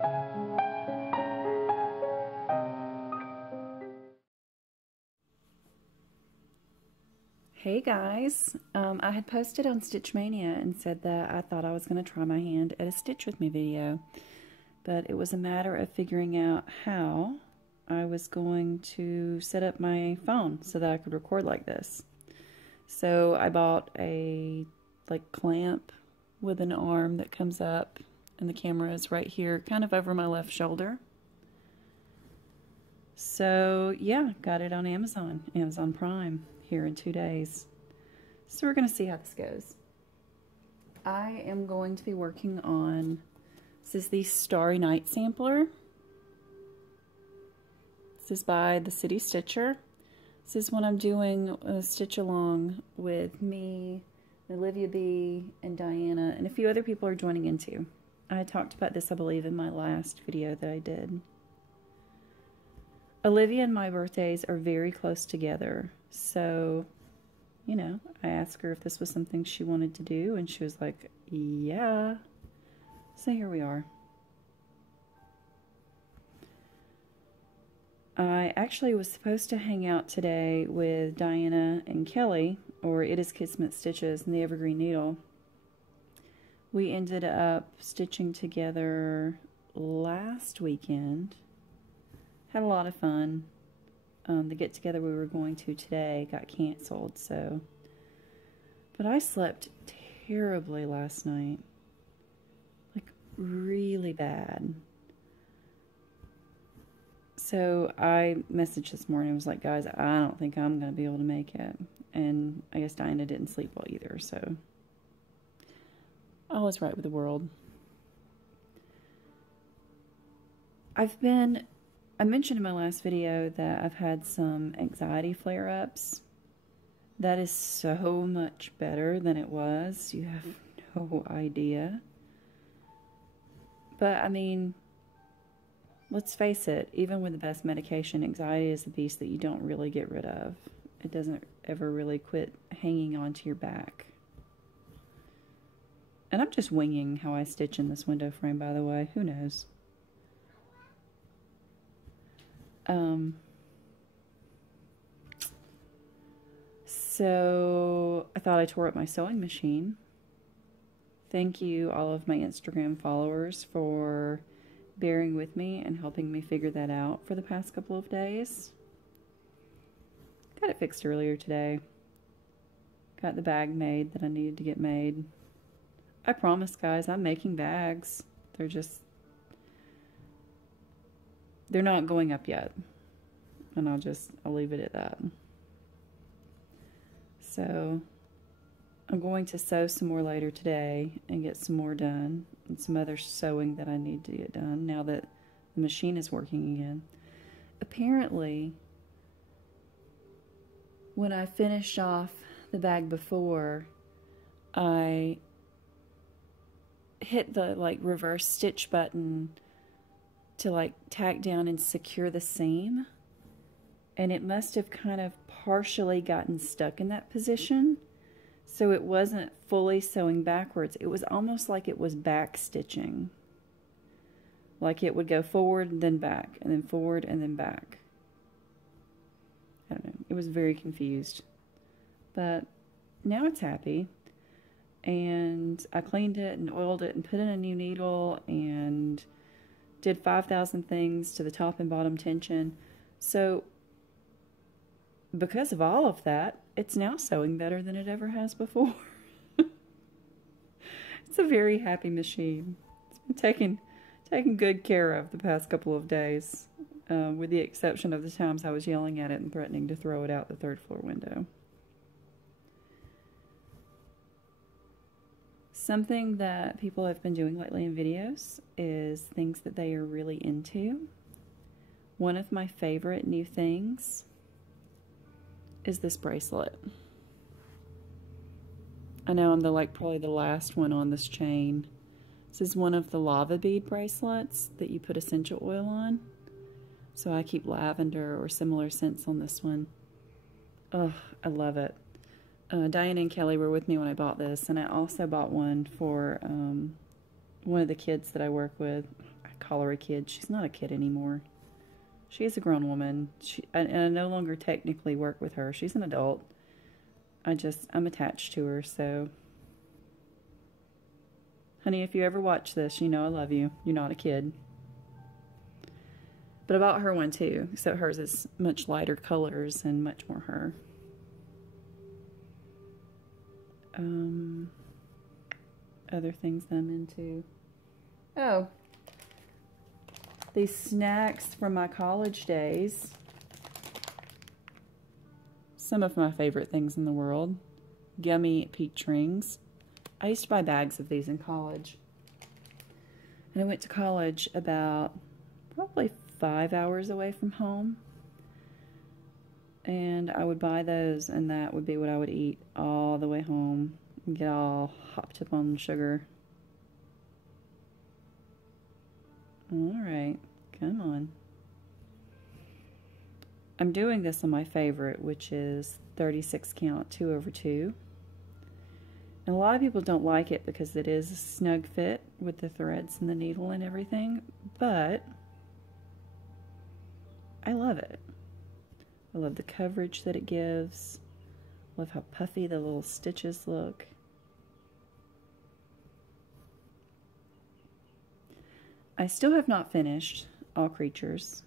Hey guys, I had posted on Stitch Mania and said that I thought I was going to try my hand at a Stitch With Me video, but it was a matter of figuring out how I was going to set up my phone so that I could record like this. So I bought a clamp with an arm that comes up, and the camera is right here, kind of over my left shoulder. So yeah, got it on Amazon Prime, here in 2 days. So we're going to see how this goes. I am going to be working on, this is the Starry Night sampler. This is by the City Stitcher. This is when I'm doing a stitch along with me, Olivia B, and Diana, and a few other people are joining in too. I talked about this, I believe, in my last video that I did. Olivia and my birthdays are very close together, so, you know, I asked her if this was something she wanted to do, and she was like, yeah. So here we are. I actually was supposed to hang out today with Diana and Kelly, or It Is Kismet Stitches and the Evergreen Needle. We ended up stitching together last weekend. Had a lot of fun. The get-together we were going to today got canceled, so. But I slept terribly last night. Like, really bad. So I messaged this morning and was like, guys, I don't think I'm going to be able to make it. And I guess Diana didn't sleep well either, so. All is right with the world. I mentioned in my last video that I've had some anxiety flare-ups. That is so much better than it was. You have no idea. But, I mean, let's face it, even with the best medication, anxiety is a beast that you don't really get rid of. It doesn't ever really quit hanging onto your back. And I'm just winging how I stitch in this window frame, by the way. Who knows? So I thought I tore up my sewing machine. Thank you, all of my Instagram followers, for bearing with me and helping me figure that out for the past couple of days. Got it fixed earlier today. Got the bag made that I needed to get made. I promise, guys, I'm making bags. They're not going up yet. And I'll leave it at that. So, I'm going to sew some more later today and get some more done. And some other sewing that I need to get done now that the machine is working again. Apparently, when I finished off the bag before, I hit the reverse stitch button to tack down and secure the seam, and it must have kind of partially gotten stuck in that position, so it wasn't fully sewing backwards. It was almost like it was back stitching, like it would go forward and then back and then forward and then back. I don't know, it was very confused, but now it's happy. And I cleaned it and oiled it and put in a new needle and did 5,000 things to the top and bottom tension. So because of all of that, it's now sewing better than it ever has before. It's a very happy machine. It's been taken good care of the past couple of days, with the exception of the times I was yelling at it and threatening to throw it out the third floor window. Something that people have been doing lately in videos is things that they are really into. One of my favorite new things is this bracelet. I know I'm probably the last one on this chain. This is one of the lava bead bracelets that you put essential oil on. So I keep lavender or similar scents on this one. Ugh, I love it. Diana and Kelly were with me when I bought this, and I also bought one for one of the kids that I work with. I call her a kid. She's not a kid anymore. She is a grown woman. And I no longer technically work with her. She's an adult. I'm attached to her, so. Honey, if you ever watch this, you know I love you. You're not a kid. But I bought her one too, except hers is much lighter colors and much more her. Other things that I'm into. Oh, these snacks from my college days. Some of my favorite things in the world. Gummy peach rings. I used to buy bags of these in college. And I went to college about probably 5 hours away from home. And I would buy those, and that would be what I would eat all the way home and get all hopped up on sugar. All right, come on. I'm doing this on my favorite, which is 36 count 2/2. And a lot of people don't like it because it is a snug fit with the threads and the needle and everything, but I love it. I love the coverage that it gives. I love how puffy the little stitches look. I still have not finished All Creatures.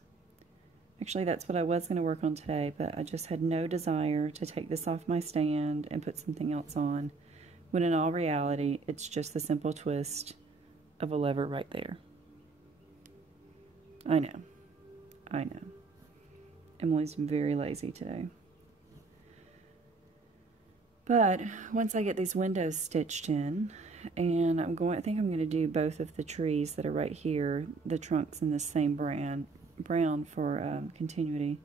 Actually, that's what I was going to work on today, but I just had no desire to take this off my stand and put something else on, when in all reality, it's just the simple twist of a lever right there. I know. I know. Emily's very lazy today. But once I get these windows stitched in, and I think I'm going to do both of the trees that are right here, the trunks in the same brown for continuity.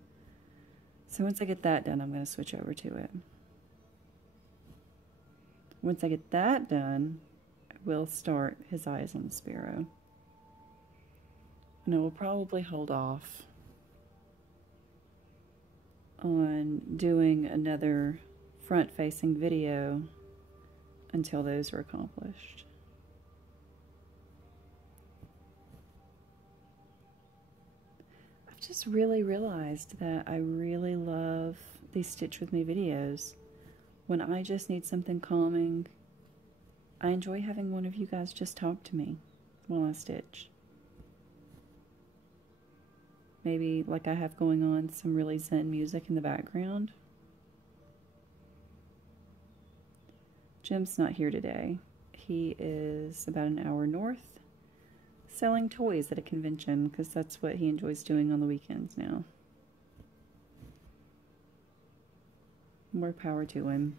So once I get that done, I'm going to switch over to it. Once I get that done, I will start his eyes on the sparrow. And I will probably hold off on doing another front-facing video until those are accomplished. I've just really realized that I really love these Stitch With Me videos. When I just need something calming, I enjoy having one of you guys just talk to me while I stitch. Maybe like I have going on some really zen music in the background. Jim's not here today. He is about an hour north selling toys at a convention because that's what he enjoys doing on the weekends now. More power to him.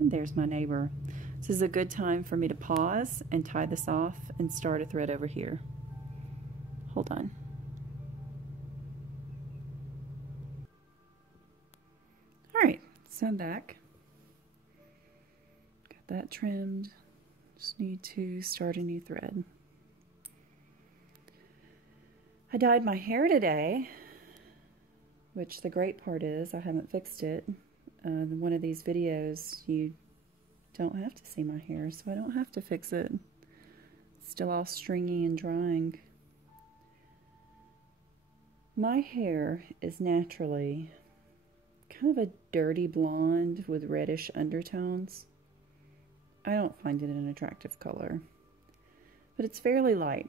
And there's my neighbor. This is a good time for me to pause and tie this off and start a thread over here. Hold on. Alright, so I'm back. Got that trimmed. Just need to start a new thread. I dyed my hair today, which the great part is I haven't fixed it. One of these videos you don't have to see my hair, so I don't have to fix it. It's still all stringy and drying. My hair is naturally kind of a dirty blonde with reddish undertones. I don't find it an attractive color, but it's fairly light.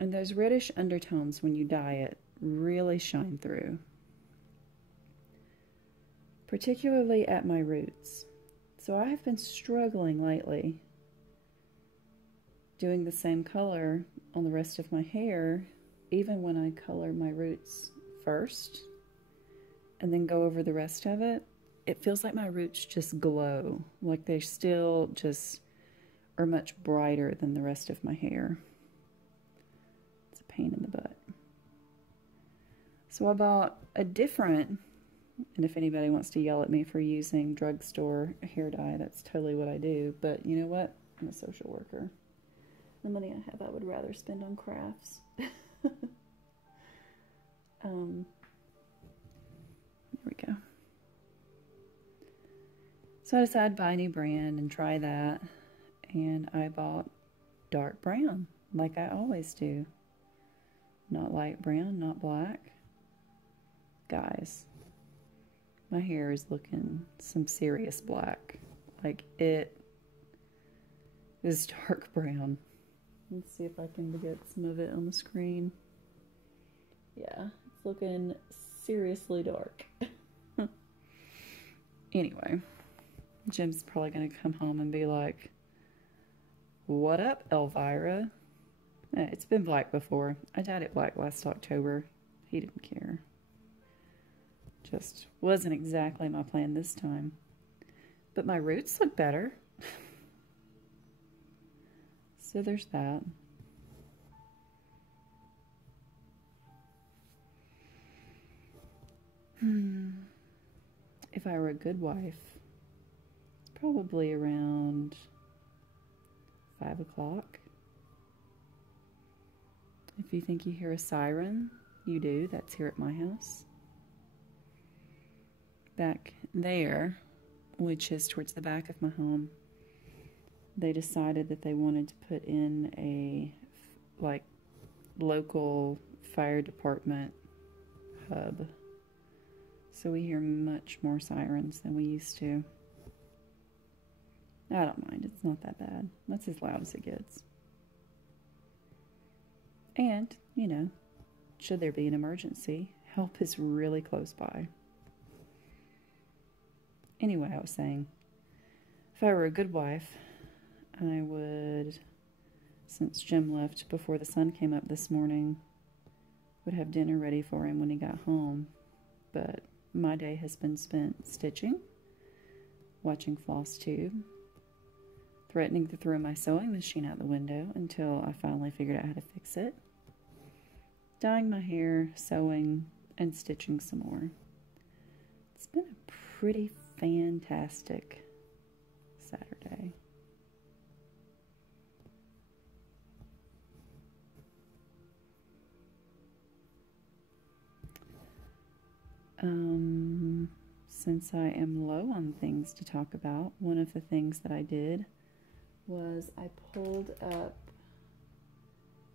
And those reddish undertones, when you dye it, really shine through. Particularly at my roots. So I have been struggling lately doing the same color on the rest of my hair, even when I color my roots first and then go over the rest of it. It feels like my roots just glow, like they still just are much brighter than the rest of my hair. It's a pain in the butt. So I bought a different, and if anybody wants to yell at me for using drugstore hair dye, that's totally what I do. But you know what? I'm a social worker. The money I have, I would rather spend on crafts. Here we go. So I decided to buy a new brand and try that. And I bought dark brown, like I always do. Not light brown, not black. Guys, my hair is looking some serious black. Like, it is dark brown. Let's see if I can get some of it on the screen. Yeah, it's looking seriously dark. Anyway, Jim's probably going to come home and be like, "What up, Elvira?" It's been black before. I dyed it black last October. He didn't care. Just wasn't exactly my plan this time. But my roots look better. So there's that. If I were a good wife, it's probably around 5 o'clock. If you think you hear a siren, you do. That's here at my house. Back there, which is towards the back of my home, they decided that they wanted to put in a, like, local fire department hub. So we hear much more sirens than we used to. I don't mind. It's not that bad. That's as loud as it gets. And, you know, should there be an emergency, help is really close by. Anyway, I was saying, if I were a good wife, I would, since Jim left before the sun came up this morning, would have dinner ready for him when he got home. But my day has been spent stitching, watching Floss Tube, threatening to throw my sewing machine out the window until I finally figured out how to fix it, dyeing my hair, sewing, and stitching some more. It's been a pretty fantastic Saturday. Since I am low on things to talk about, one of the things that I did was I pulled up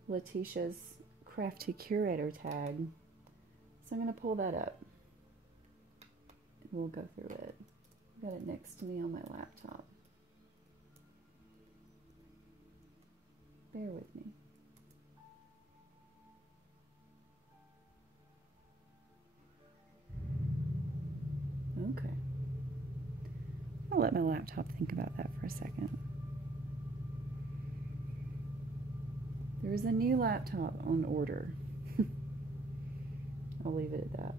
Letitia's Crafty Curator tag. So I'm going to pull that up. We'll go through it. I've got it next to me on my laptop. Bear with me. Okay. I'll let my laptop think about that for a second. There is a new laptop on order. I'll leave it at that.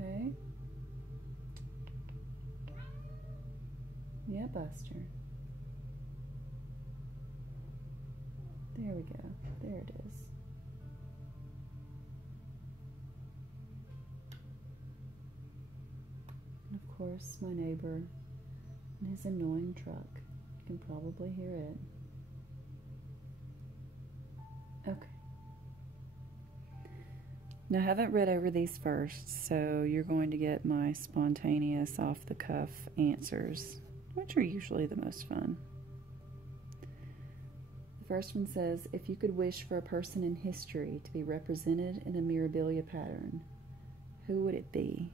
Okay. Yeah, Buster. There we go. There it is. And of course, my neighbor and his annoying truck. You can probably hear it. Okay. Now, I haven't read over these first, so you're going to get my spontaneous, off-the-cuff answers, which are usually the most fun. The first one says, if you could wish for a person in history to be represented in a mirabilia pattern, who would it be?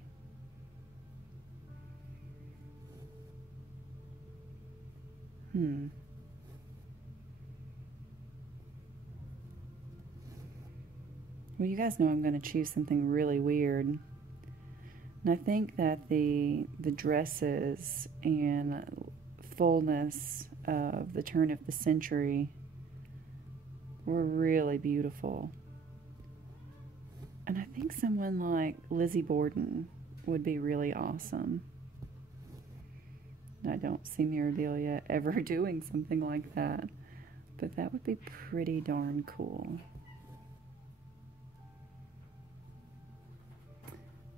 Well, you guys know I'm going to choose something really weird. And I think that the dresses and fullness of the turn of the century were really beautiful. And I think someone like Lizzie Borden would be really awesome. I don't see Mirabilia ever doing something like that, but that would be pretty darn cool.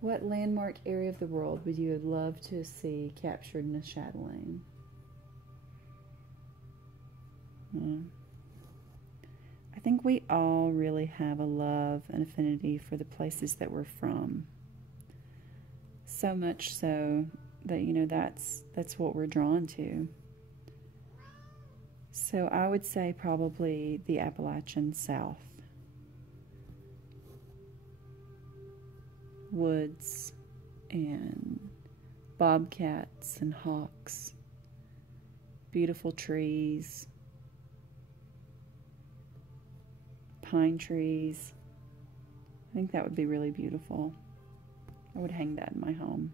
What landmark area of the world would you love to see captured in a chatelaine? I think we all really have a love and affinity for the places that we're from. So much so that, you know, that's what we're drawn to. So I would say probably the Appalachian South. Woods and bobcats and hawks, beautiful trees, pine trees. I think that would be really beautiful. I would hang that in my home.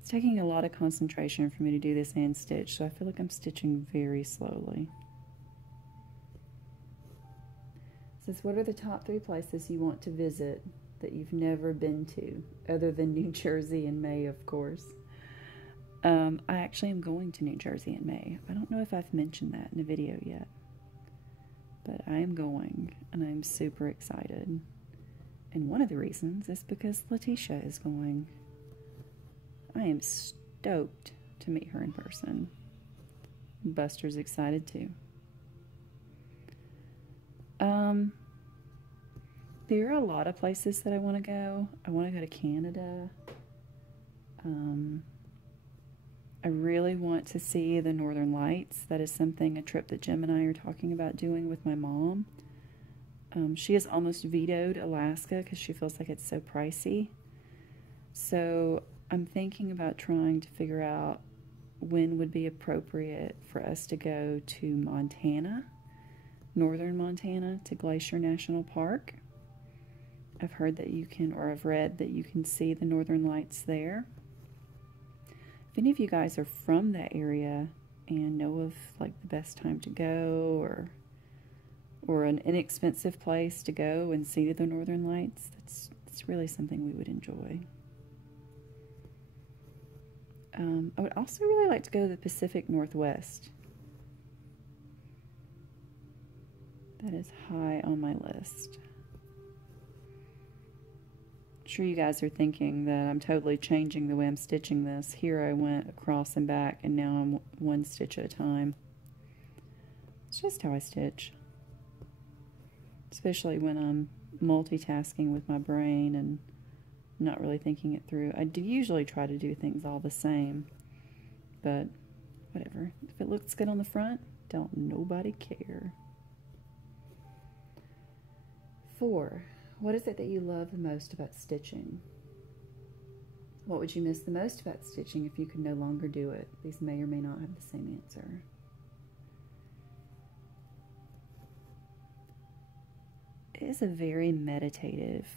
It's taking a lot of concentration for me to do this hand stitch, so I feel like I'm stitching very slowly. It says, what are the top 3 places you want to visit that you've never been to, other than New Jersey in May, of course? I actually am going to New Jersey in May. I don't know if I've mentioned that in a video yet, but I am going, and I'm super excited. And one of the reasons is because Letitia is going. I am stoked to meet her in person. Buster's excited too. There are a lot of places that I want to go. I want to go to Canada. I really want to see the Northern Lights. That is a trip that Jim and I are talking about doing with my mom. She has almost vetoed Alaska because she feels like it's so pricey. So I'm thinking about trying to figure out when would be appropriate for us to go to Montana, northern Montana, to Glacier National Park. I've heard that you can, or I've read that you can see the Northern Lights there. If any of you guys are from that area and know of like the best time to go, or an inexpensive place to go and see the Northern Lights, that's really something we would enjoy. I would also really like to go to the Pacific Northwest. That is high on my list. I'm sure you guys are thinking that I'm totally changing the way I'm stitching this. Here I went across and back, and now I'm one stitch at a time. It's just how I stitch. Especially when I'm multitasking with my brain and not really thinking it through. I do usually try to do things all the same, but whatever. If it looks good on the front, don't nobody care. 4. What is it that you love the most about stitching? What would you miss the most about stitching if you could no longer do it? These may or may not have the same answer. It is a very meditative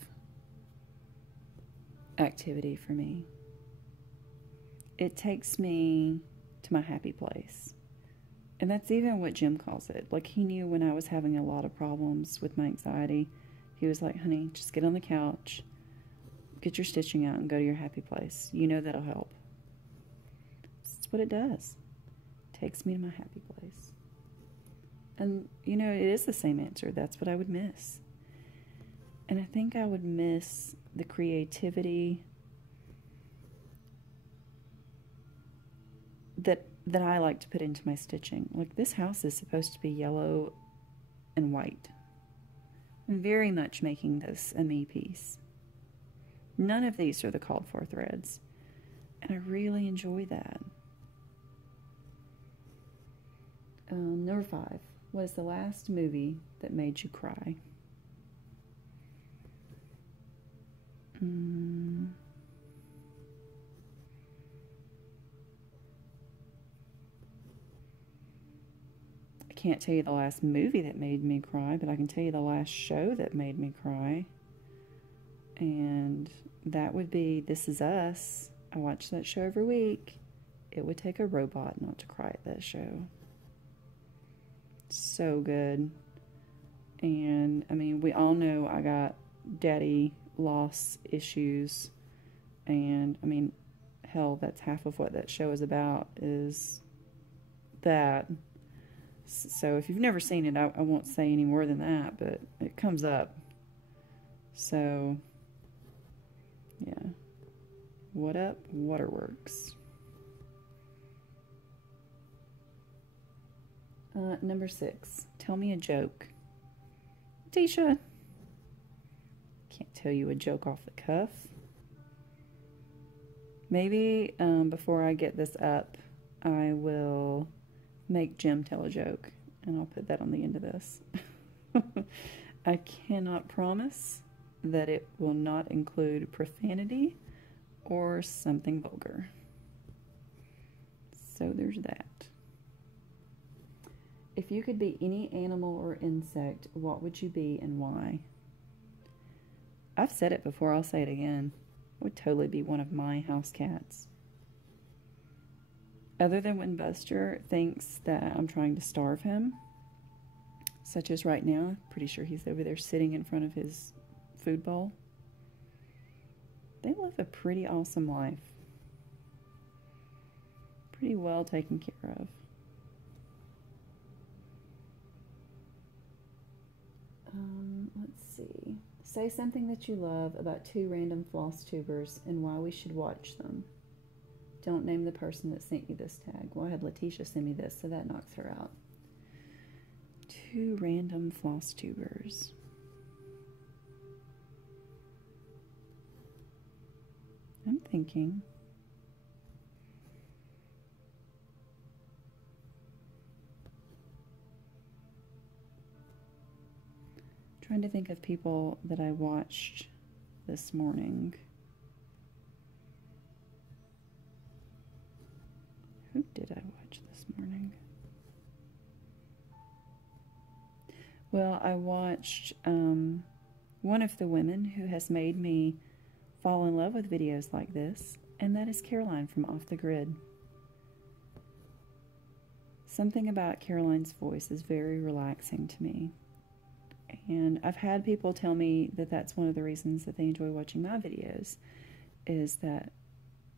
activity for me. It takes me to my happy place. And that's even what Jim calls it. Like, he knew when I was having a lot of problems with my anxiety. He was like, honey, just get on the couch, get your stitching out, and go to your happy place. You know that'll help. That's what it does. It takes me to my happy place. And, you know, it is the same answer. That's what I would miss. And I think I would miss the creativity that I like to put into my stitching. Like, this house is supposed to be yellow and white. I'm very much making this a me piece. None of these are the called for threads, and I really enjoy that. Number 5. What is the last movie that made you cry? I can't tell you the last movie that made me cry, but I can tell you the last show that made me cry. And that would be This Is Us. I watch that show every week. It would take a robot not to cry at that show. So good. And, I mean, we all know I got daddy loss issues. And, I mean, hell, that's half of what that show is about, is that. So if you've never seen it, I won't say any more than that, but it comes up. So, yeah. What up? Waterworks. Number 6. Tell me a joke. Tisha. Can't tell you a joke off the cuff. Maybe before I get this up, I will make Jim tell a joke, and I'll put that on the end of this. I cannot promise that it will not include profanity or something vulgar. So there's that. If you could be any animal or insect, what would you be and why? I've said it before, I'll say it again. I would totally be one of my house cats. Other than when Buster thinks that I'm trying to starve him, such as right now, pretty sure he's over there sitting in front of his food bowl. They live a pretty awesome life. Pretty well taken care of. Let's see. Say something that you love about 2 random floss tubers and why we should watch them. Don't name the person that sent you this tag. Well, I had Letitia send me this, so that knocks her out. 2 random floss tubers. I'm thinking. Trying to think of people that I watched this morning. Who did I watch this morning? Well, I watched one of the women who has made me fall in love with videos like this, and that is Caroline from Off the Grid. Something about Caroline's voice is very relaxing to me. And I've had people tell me that that's one of the reasons that they enjoy watching my videos, is that,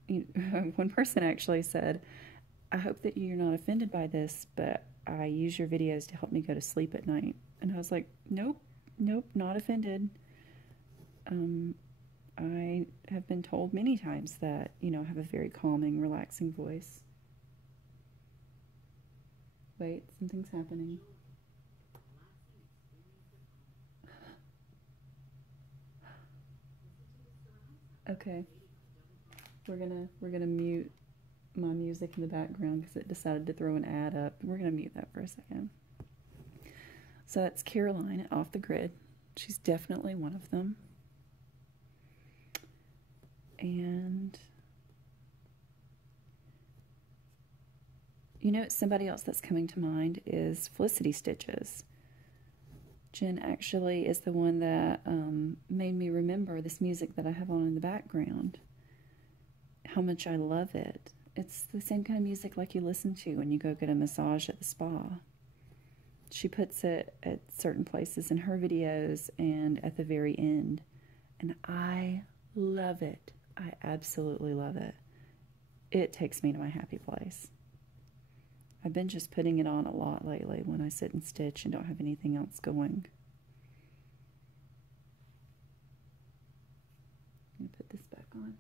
one person actually said, I hope that you're not offended by this, but I use your videos to help me go to sleep at night. And I was like, nope, not offended. I have been told many times that, I have a very calming, relaxing voice. Wait, something's happening. Okay, we're gonna mute my music in the background because it decided to throw an ad up. We're gonna mute that for a second. So that's Caroline at Off the Grid. She's definitely one of them. And somebody else that's coming to mind is Felicity Stitches. Jen actually is the one that made me remember this music that I have on in the background. How much I love it. It's the same kind of music like you listen to when you go get a massage at the spa. She puts it at certain places in her videos and at the very end. And I love it. I absolutely love it. It takes me to my happy place. I've been just putting it on a lot lately when I sit and stitch and don't have anything else going. I'm going to put this back on.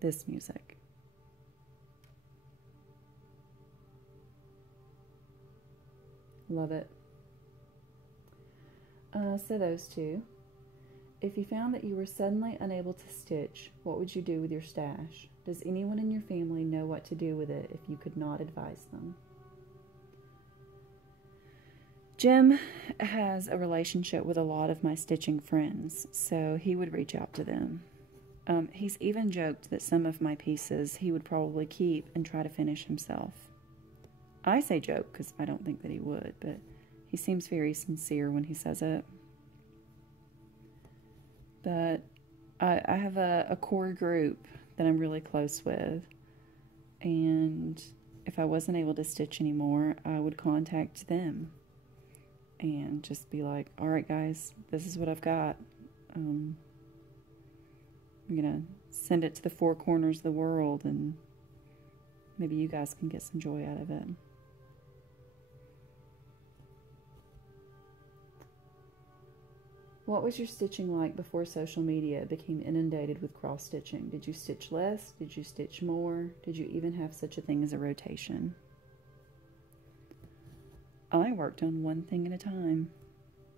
This music. Love it. So those two. If you found that you were suddenly unable to stitch, what would you do with your stash? Does anyone in your family know what to do with it if you could not advise them? Jim has a relationship with a lot of my stitching friends, so he would reach out to them. He's even joked that some of my pieces he would probably keep and try to finish himself. I say joke because I don't think that he would, but he seems very sincere when he says it. But I have a core group that I'm really close with, and if I wasn't able to stitch anymore, I would contact them and just be like, all right guys, this is what I've got. I'm gonna send it to the 4 corners of the world, and maybe you guys can get some joy out of it. What was your stitching like before social media became inundated with cross-stitching? Did you stitch less? Did you stitch more? Did you even have such a thing as a rotation? I worked on one thing at a time.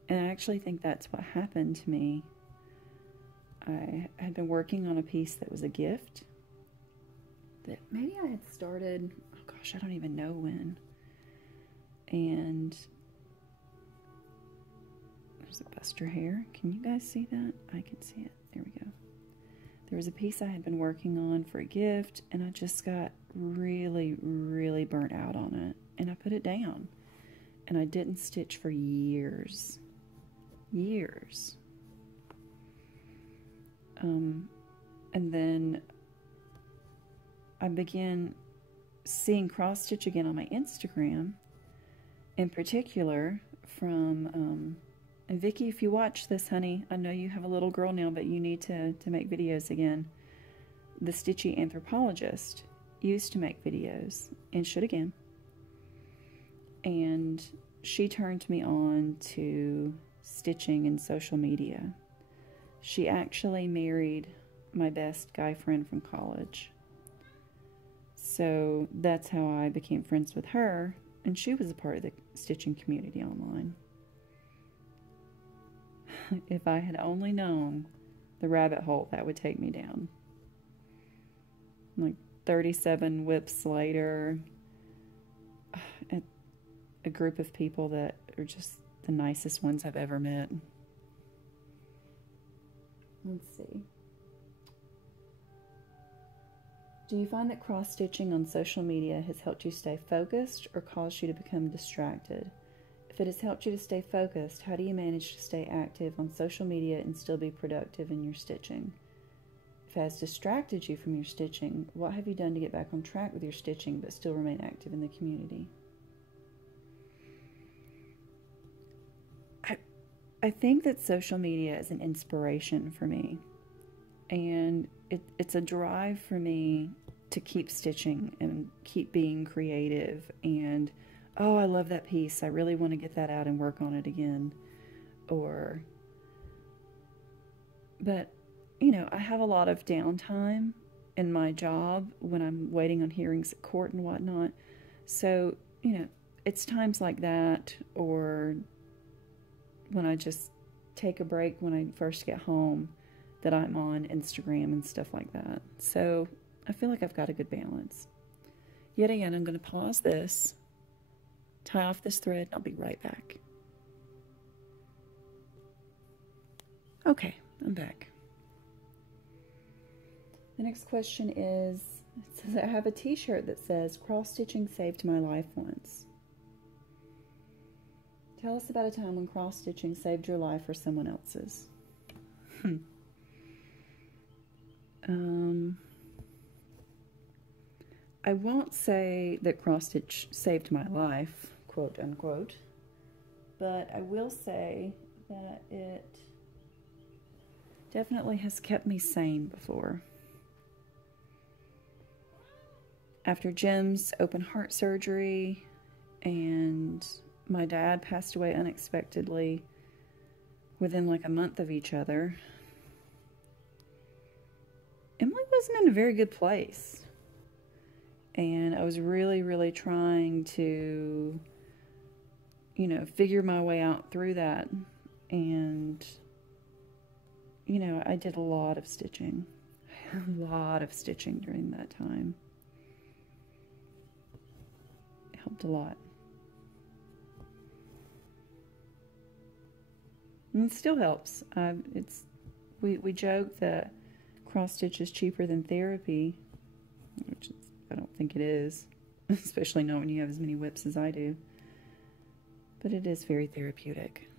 And I actually think that's what happened to me. I had been working on a piece that was a gift that maybe I had started, oh gosh, I don't even know when. And there's a buster hair. Can you guys see that? I can see it. There we go. There was a piece I had been working on for a gift, and I just got really, really burnt out on it. And I put it down. And I didn't stitch for years. Years. And then I began seeing cross stitch again on my Instagram, in particular from and Vicky, if you watch this, honey, I know you have a little girl now, but you need to make videos again. The Stitchy Anthropologist used to make videos and should again. And she turned me on to stitching and social media. She actually married my best guy friend from college. So that's how I became friends with her, and she was a part of the stitching community online. If I had only known the rabbit hole that would take me down. Like 37 whips later, a group of people that are just the nicest ones I've ever met. Let's see. Do you find that cross-stitching on social media has helped you stay focused or caused you to become distracted? If it has helped you to stay focused, how do you manage to stay active on social media and still be productive in your stitching? If it has distracted you from your stitching, what have you done to get back on track with your stitching but still remain active in the community? I think that social media is an inspiration for me, and it's a drive for me to keep stitching and keep being creative, and oh, I love that piece, I really want to get that out and work on it again. But you know, I have a lot of downtime in my job when I'm waiting on hearings at court and whatnot, so you know, it's times like that, or when I just take a break when I first get home, that I'm on Instagram and stuff like that. So I feel like I've got a good balance. Yet again, I'm going to pause this, tie off this thread, and I'll be right back. Okay, I'm back. The next question is, it says, I have a t-shirt that says, cross-stitching saved my life once. Tell us about a time when cross-stitching saved your life or someone else's. I won't say that cross-stitch saved my life, quote unquote, but I will say that it definitely has kept me sane before. After Jim's open heart surgery and my dad passed away unexpectedly within like a month of each other, Emily wasn't in a very good place. And I was really, really trying to, you know, figure my way out through that. And, you know, I did a lot of stitching. A lot of stitching during that time. It helped a lot. And it still helps. We joke that cross stitch is cheaper than therapy, which I don't think it is, especially not when you have as many whips as I do. But it is very therapeutic.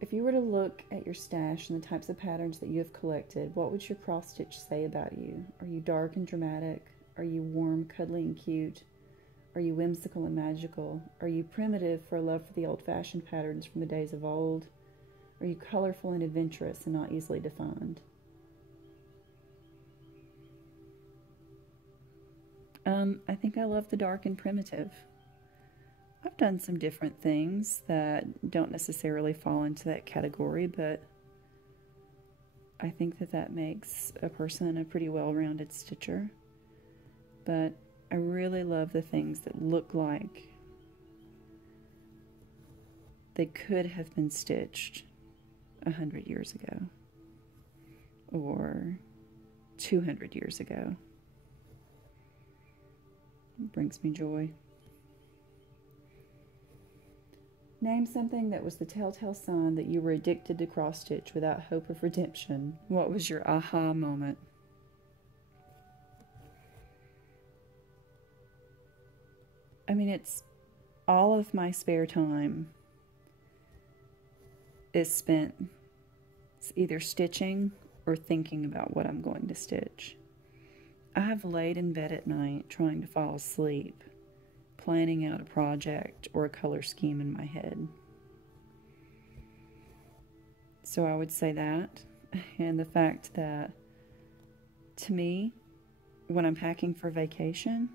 If you were to look at your stash and the types of patterns that you have collected, what would your cross stitch say about you? Are you dark and dramatic? Are you warm, cuddly, and cute? Are you whimsical and magical? Are you primitive for a love for the old-fashioned patterns from the days of old? Are you colorful and adventurous and not easily defined? I think I love the dark and primitive. I've done some different things that don't necessarily fall into that category, but I think that that makes a person a pretty well-rounded stitcher. But I really love the things that look like they could have been stitched 100 years ago or 200 years ago. It brings me joy. Name something that was the telltale sign that you were addicted to cross-stitch without hope of redemption. What was your aha moment? I mean, it's all of my spare time is spent either stitching or thinking about what I'm going to stitch. I have laid in bed at night trying to fall asleep, planning out a project or a color scheme in my head. So I would say that, and the fact that, to me, when I'm packing for vacation,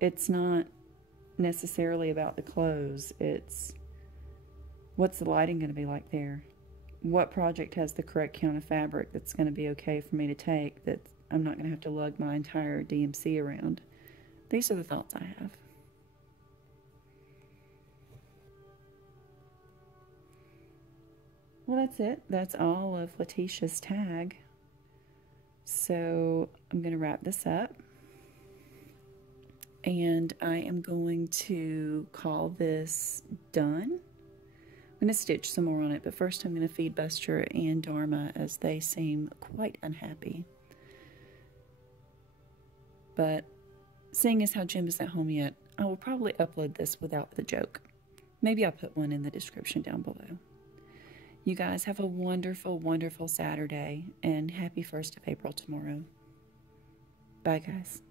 it's not necessarily about the clothes. It's what's the lighting going to be like there? What project has the correct count of fabric that's going to be okay for me to take, that I'm not going to have to lug my entire DMC around? These are the thoughts I have. Well, that's it. That's all of Letitia's tag. So I'm going to wrap this up. And I am going to call this done. I'm going to stitch some more on it, but first I'm going to feed Buster and Dharma as they seem quite unhappy. But seeing as how Jim isn't home yet, I will probably upload this without the joke. Maybe I'll put one in the description down below. You guys have a wonderful, wonderful Saturday, and happy 1st of April tomorrow. Bye, guys.